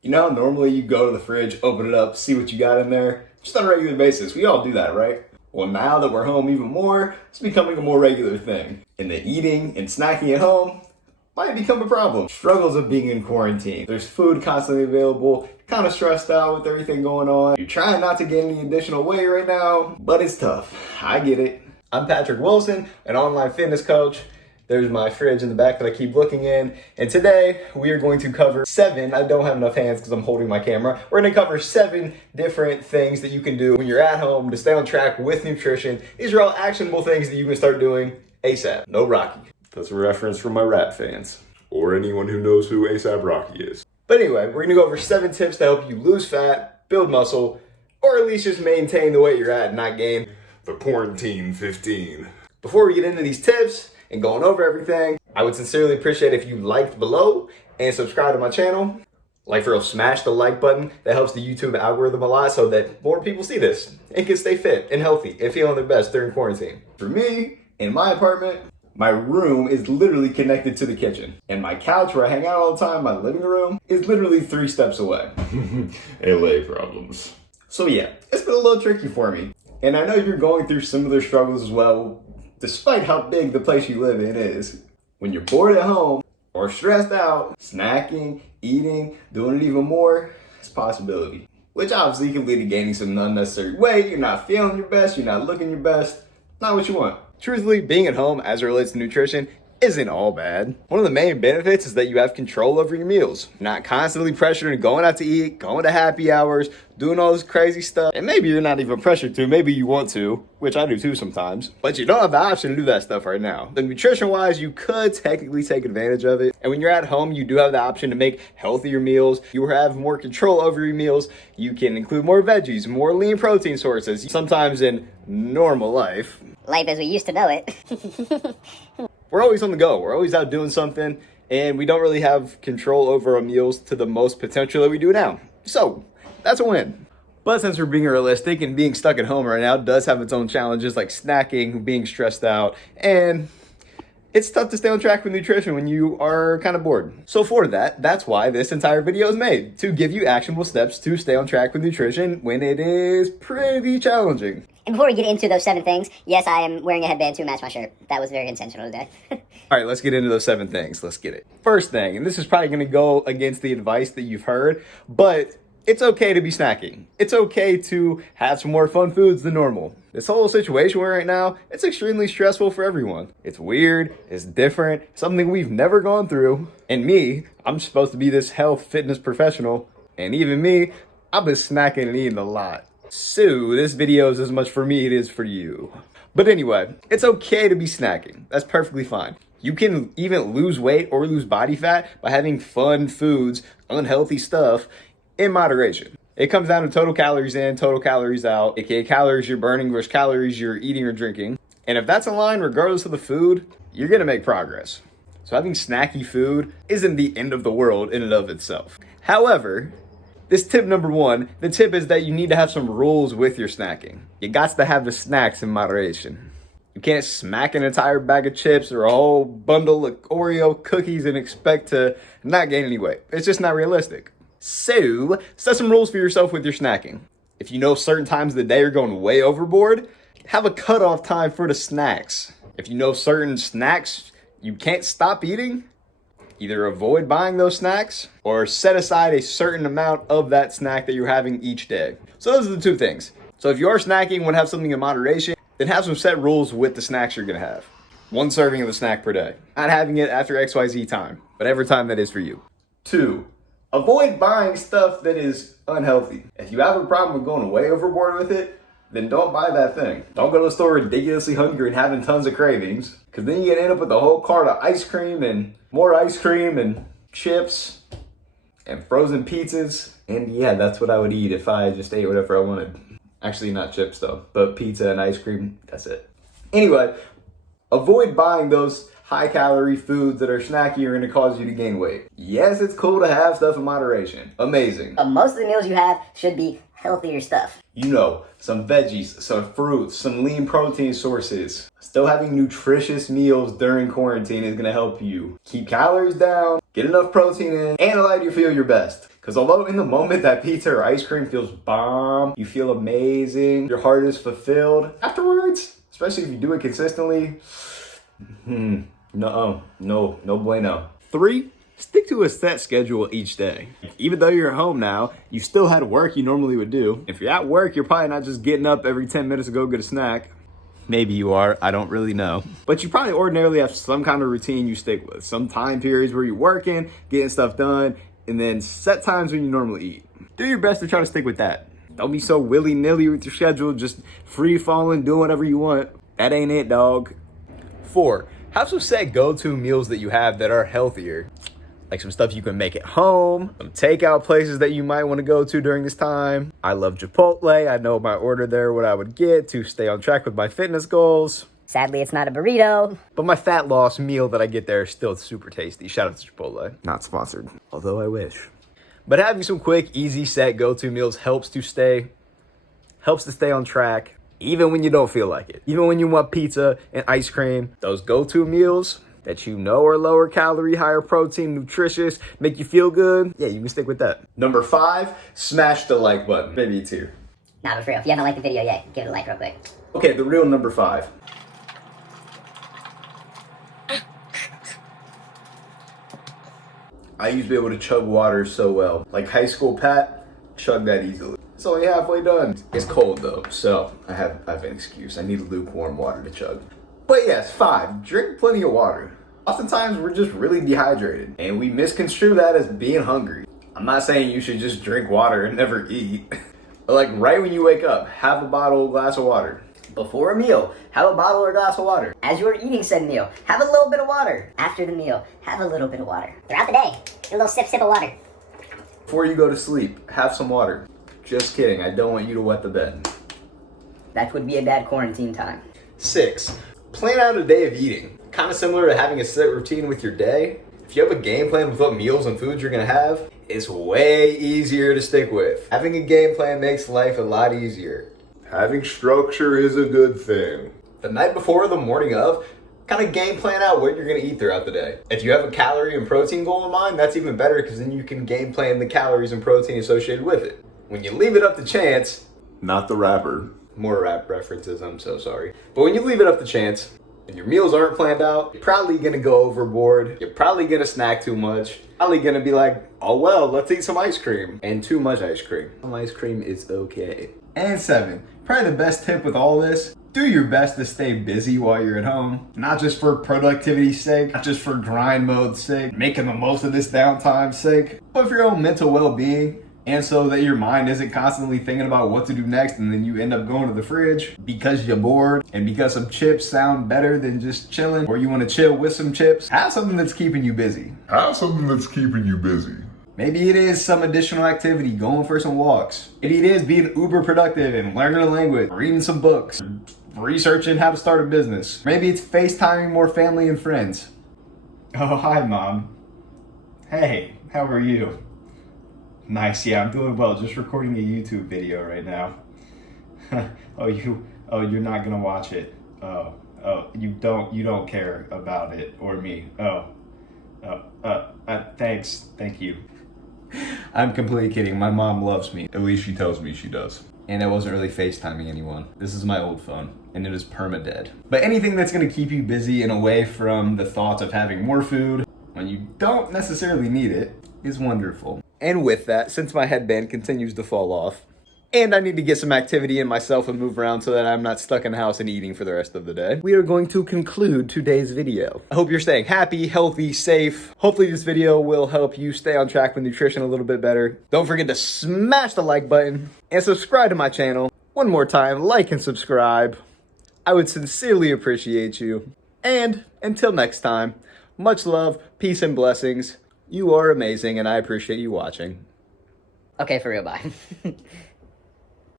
You know, normally you go to the fridge, open it up, see what you got in there, just on a regular basis. We all do that, right? Well, now that we're home even more, it's becoming a more regular thing. And the eating and snacking at home might become a problem. Struggles of being in quarantine. There's food constantly available, kind of stressed out with everything going on. You're trying not to gain any additional weight right now, but it's tough. I get it. I'm Patrick Wilson, an online fitness coach. There's my fridge in the back that I keep looking in. And today we are going to cover 7, I don't have enough hands because I'm holding my camera. We're gonna cover 7 different things that you can do when you're at home to stay on track with nutrition. These are all actionable things that you can start doing ASAP. No Rocky. That's a reference from my rap fans, or anyone who knows who A$AP Rocky is. But anyway, we're gonna go over 7 tips to help you lose fat, build muscle, or at least just maintain the weight you're at and not gain. The Quarantine 15. Before we get into these tips and going over everything, I would sincerely appreciate if you liked below and subscribe to my channel. Like for real, smash the like button. That helps the YouTube algorithm a lot so that more people see this and can stay fit and healthy and feeling their best during quarantine. For me, in my apartment, my room is literally connected to the kitchen. And my couch where I hang out all the time, my living room, is literally 3 steps away. LA problems. So yeah, it's been a little tricky for me. And I know you're going through similar struggles as well, despite how big the place you live in is. When you're bored at home or stressed out, snacking, eating, doing it even more, it's a possibility. Which obviously can lead to gaining some unnecessary weight. You're not feeling your best, you're not looking your best, not what you want. Truthfully, being at home as it relates to nutrition isn't all bad. One of the main benefits is that you have control over your meals. You're not constantly pressured into going out to eat, going to happy hours, doing all this crazy stuff. And maybe you're not even pressured to, maybe you want to, which I do too sometimes, but you don't have the option to do that stuff right now. The nutrition-wise, you could technically take advantage of it. And when you're at home, you do have the option to make healthier meals. You have more control over your meals. You can include more veggies, more lean protein sources. Sometimes in normal life as we used to know it. we're always on the go. We're always out doing something, and we don't really have control over our meals to the most potential that we do now. So that's a win. But since we're being realistic, and being stuck at home right now does have its own challenges like snacking, being stressed out, and it's tough to stay on track with nutrition when you are kind of bored. So for that's why this entire video is made, to give you actionable steps to stay on track with nutrition when it is pretty challenging. And before we get into those 7 things, yes, I am wearing a headband to match my shirt. That was very intentional today. All right, let's get into those 7 things. Let's get it. First thing, and this is probably going to go against the advice that you've heard, but it's okay to be snacking. It's okay to have some more fun foods than normal. This whole situation we're in right now, it's extremely stressful for everyone. It's weird, it's different, something we've never gone through. And me, I'm supposed to be this health fitness professional, and even me, I've been snacking and eating a lot. So this video is as much for me as it is for you. But anyway, it's okay to be snacking. That's perfectly fine. You can even lose weight or lose body fat by having fun foods, unhealthy stuff in moderation. It comes down to total calories in, total calories out, aka calories you're burning versus calories you're eating or drinking. And if that's in line, regardless of the food, you're gonna make progress. So having snacky food isn't the end of the world in and of itself. However, this tip number 1, the tip is that you need to have some rules with your snacking. You got to have the snacks in moderation. You can't smack an entire bag of chips or a whole bundle of Oreo cookies and expect to not gain any weight. It's just not realistic. So, set some rules for yourself with your snacking. If you know certain times of the day are going way overboard, have a cutoff time for the snacks. If you know certain snacks you can't stop eating, either avoid buying those snacks or set aside a certain amount of that snack that you're having each day. So those are the 2 things. So if you are snacking, want to have something in moderation, then have some set rules with the snacks you're going to have. 1 serving of the snack per day. Not having it after XYZ time, whatever time that is for you. 2, avoid buying stuff that is unhealthy. If you have a problem with going way overboard with it, then don't buy that thing. Don't go to the store ridiculously hungry and having tons of cravings, because then you end up with a whole cart of ice cream and more ice cream and chips and frozen pizzas. And yeah, that's what I would eat if I just ate whatever I wanted. Actually, not chips though, but pizza and ice cream, that's it. Anyway, avoid buying those high-calorie foods that are snacky are going to cause you to gain weight. Yes, it's cool to have stuff in moderation. Amazing. But most of the meals you have should be healthier stuff. You know, some veggies, some fruits, some lean protein sources. Still having nutritious meals during quarantine is going to help you keep calories down, get enough protein in, and allow you to feel your best. Because although in the moment that pizza or ice cream feels bomb, you feel amazing, your heart is fulfilled, afterwards, especially if you do it consistently, no bueno. 3, stick to a set schedule each day. Even though you're at home now, you still had work you normally would do. If you're at work, you're probably not just getting up every 10 minutes to go get a snack. Maybe you are, I don't really know. But you probably ordinarily have some kind of routine you stick with. Some time periods where you're working, getting stuff done, and then set times when you normally eat. Do your best to try to stick with that. Don't be so willy-nilly with your schedule, just free-falling, doing whatever you want. That ain't it, dog. 4, have some set go-to meals that you have that are healthier. Like some stuff you can make at home, some takeout places that you might want to go to during this time. I love Chipotle. I know my order there, what I would get to stay on track with my fitness goals. Sadly, it's not a burrito. But my fat loss meal that I get there is still super tasty. Shout out to Chipotle. Not sponsored, although I wish. But having some quick, easy set go-to meals helps to stay on track, even when you don't feel like it. Even when you want pizza and ice cream, those go-to meals that you know are lower calorie, higher protein, nutritious, make you feel good, yeah, you can stick with that. Number 5, smash the like button. Maybe it's here. Nah, but for real, if you haven't liked the video yet, give it a like real quick. Okay, the real number 5. I used to be able to chug water so well. Like high school Pat, chug that easily. It's only halfway done. It's cold though, so I have an excuse. I need lukewarm water to chug. But yes, 5, drink plenty of water. Oftentimes we're just really dehydrated and we misconstrue that as being hungry. I'm not saying you should just drink water and never eat. But like right when you wake up, have a bottle or glass of water. Before a meal, have a bottle or glass of water. As you are eating said meal, have a little bit of water. After the meal, have a little bit of water. Throughout the day, do a little sip of water. Before you go to sleep, have some water. Just kidding, I don't want you to wet the bed. That would be a bad quarantine time. 6, plan out a day of eating. Kind of similar to having a set routine with your day. If you have a game plan with what meals and foods you're gonna have, it's way easier to stick with. Having a game plan makes life a lot easier. Having structure is a good thing. The night before or the morning of, kind of game plan out what you're gonna eat throughout the day. If you have a calorie and protein goal in mind, that's even better because then you can game plan the calories and protein associated with it. When you leave it up to chance, Not the rapper. more rap references, I'm so sorry. But when you leave it up to chance, and your meals aren't planned out, you're probably gonna go overboard. You're probably gonna snack too much. Probably gonna be like, oh well, let's eat some ice cream. And too much ice cream. Some ice cream is okay. And 7, probably the best tip with all this, do your best to stay busy while you're at home. Not just for productivity's sake, not just for grind mode's sake, making the most of this downtime's sake, but for your own mental well-being. And so that your mind isn't constantly thinking about what to do next and then you end up going to the fridge because you're bored and because some chips sound better than just chilling, or you want to chill with some chips. Have something that's keeping you busy. Have something that's keeping you busy. Maybe it is some additional activity, going for some walks. Maybe it is being uber productive and learning a language, reading some books, researching how to start a business. Maybe it's FaceTiming more family and friends. Oh, hi, Mom. Hey, how are you? Nice, yeah, I'm doing well. Just recording a YouTube video right now. You're not gonna watch it. You don't care about it or me. Thanks, thank you. I'm completely kidding. My mom loves me. At least she tells me she does. And I wasn't really FaceTiming anyone. This is my old phone, and it is perma-dead. But anything that's gonna keep you busy and away from the thoughts of having more food when you don't necessarily need it is wonderful. And with that, since my headband continues to fall off, and I need to get some activity in myself and move around so that I'm not stuck in the house and eating for the rest of the day, we are going to conclude today's video. I hope you're staying happy, healthy, safe. Hopefully this video will help you stay on track with nutrition a little bit better. Don't forget to smash the like button and subscribe to my channel. One more time, like and subscribe. I would sincerely appreciate you. And until next time, much love, peace, and blessings. You are amazing, and I appreciate you watching. Okay, for real, bye.